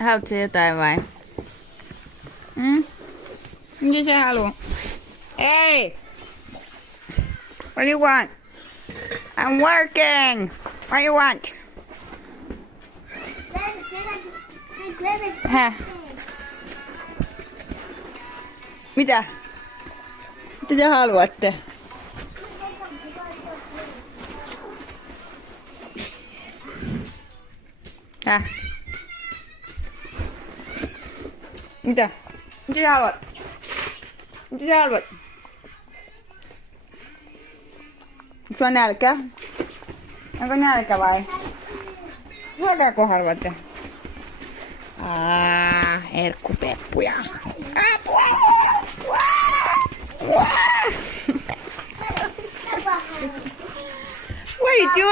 Haluatko sä jotain vai? Mitä sä haluat? Ei! What do you want? I'm working! What do you want? Häh? Mitä? Mitä te haluatte? Häh? Mitä? Mitä sä haluat? Mitä sä haluat? Onko sulla nälkä? Onko nälkä vai? Ruokaako haluatte? Herkkupeppuja. What are you doing?